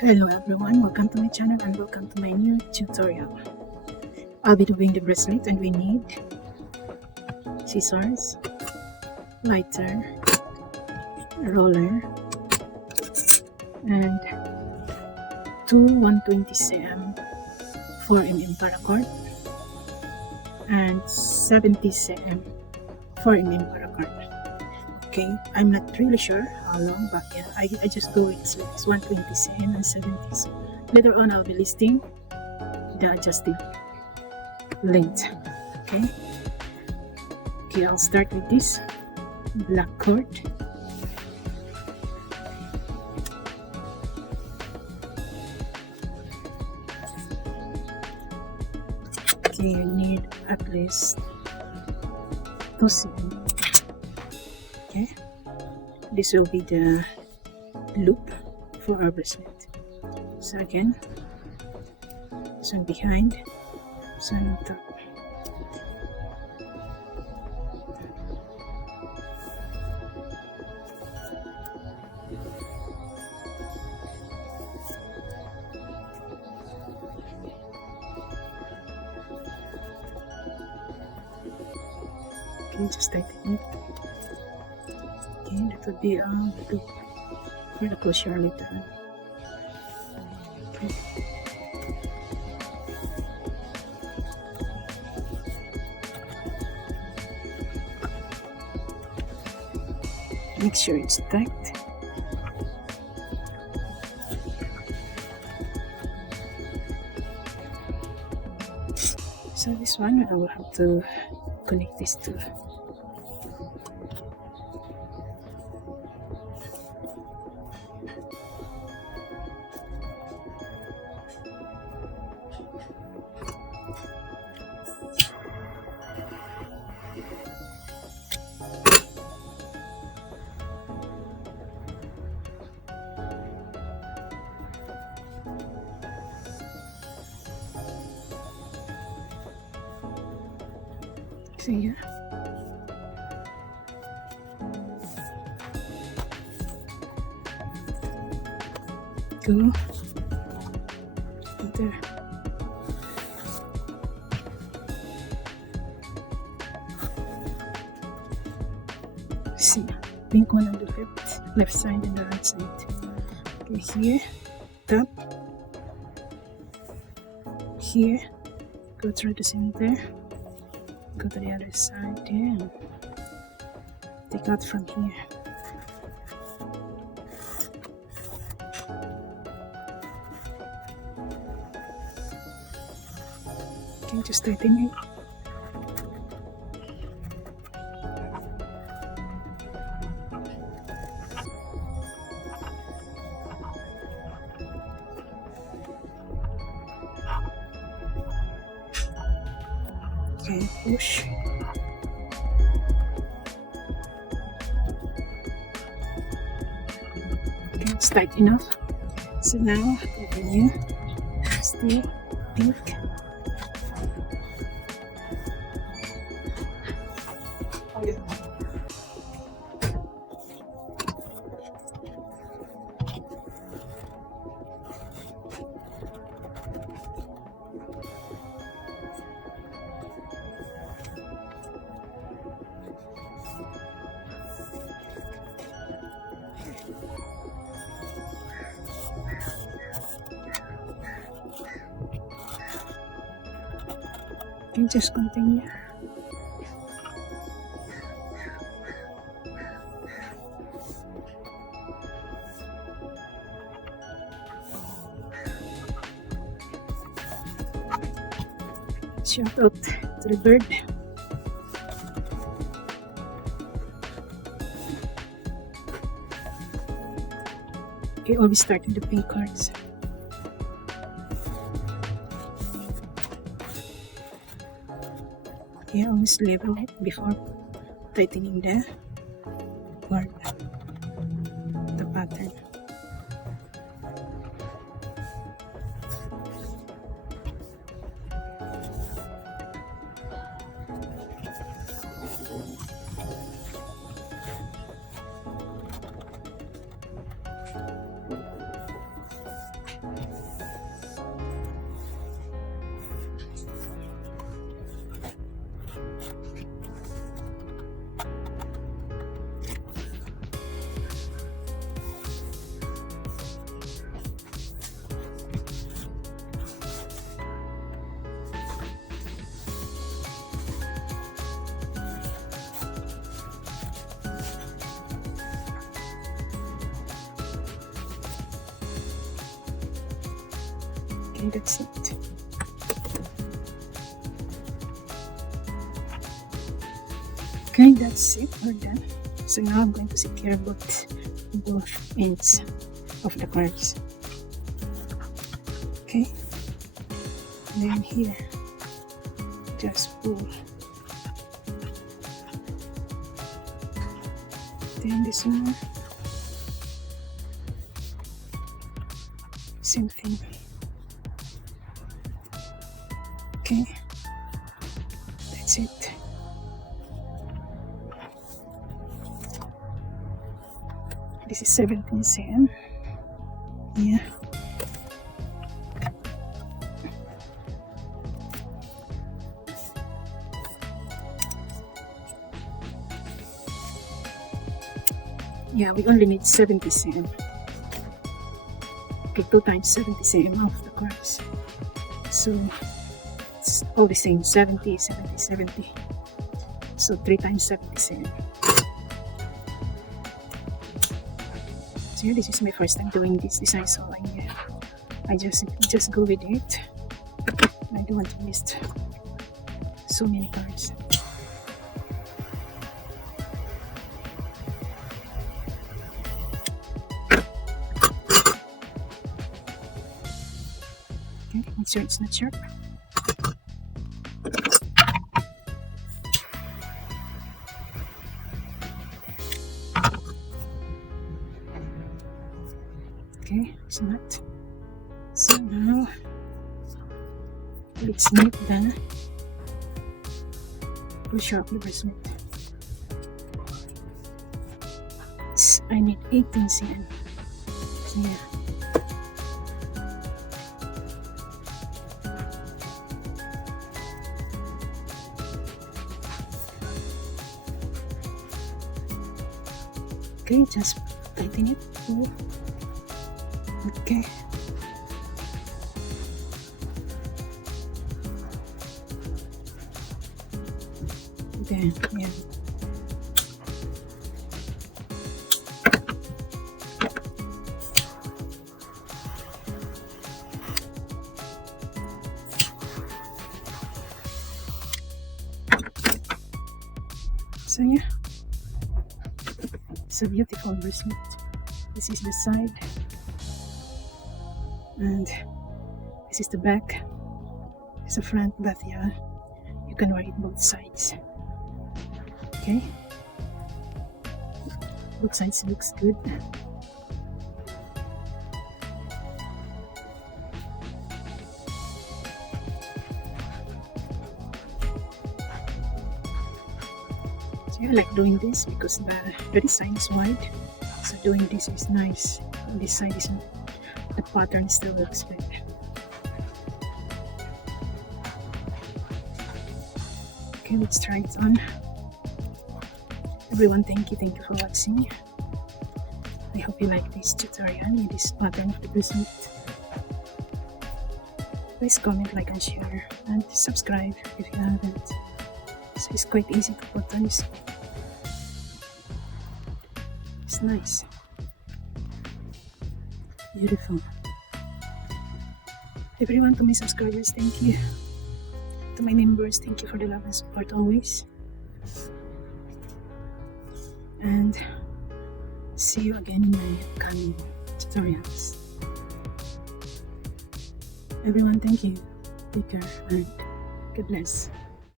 Hello everyone, welcome to my channel and welcome to my new tutorial. I'll be doing the bracelet and we need scissors, lighter, roller, and two 120cm 4mm paracord and 70cm 4mm paracord. Okay, I'm not really sure how long, but yeah, I just go with this 120cm and 70s. Later on, I'll be listing the adjusted length. Okay, I'll start with this black cord. Okay, you need at least 2 cm. Okay, this will be the loop for our bracelet. So again, this one behind, this one on top. Okay, just tighten it. Okay, that would be loop for the closure later on. Okay. Make sure it's tight. So this one I will have to connect this to. So yeah. Go there. See, pink one on the left side and the right side. Okay, here, top, here, go through the center. Go to the other side there and take out from here. Okay, just tighten it. Okay, push. Okay, it's tight enough. So now, continue. Still pink. Okay, just continue. Shout out to the bird. Okay, always start with the pink cards. Okay, always level it before tightening the cord, the pattern. Okay, that's it. Okay, that's it. We're done. So now I'm going to secure both ends of the cards. Okay, and then here, just pull. Then this one, same thing. Okay, that's it. This is 17 cm. Yeah. Yeah, we only need 70 cm. Okay, 2 times 70 cm of the cards. So it's all the same, 70, 70, 70. So 3 times 70 cm. So yeah, this is my first time doing this design, so I just go with it. I don't want to miss so many cards. Okay, make sure it's not sharp. Okay, it's not. So now let's make the pusher of the bracelet. I need 18 cm. So yeah. Okay, just tighten it. Okay. Then, yeah. So yeah, it's a beautiful bracelet. This is the side, and this is the back. It's the front, but yeah, you can wear it both sides. Okay, both sides looks good. So I like doing this because the design is wide, so doing this is nice. On this side is the pattern still looks good. Okay, let's try it on. Everyone, thank you for watching. I hope you like this tutorial with this pattern of the bracelet. Please comment, like and share, and subscribe if you haven't. So it's quite easy to put on. It's nice, beautiful. Everyone, to my subscribers, thank you. To my members, thank you for the love and support always. And see you again in my coming tutorials. Everyone, thank you. Take care and God bless.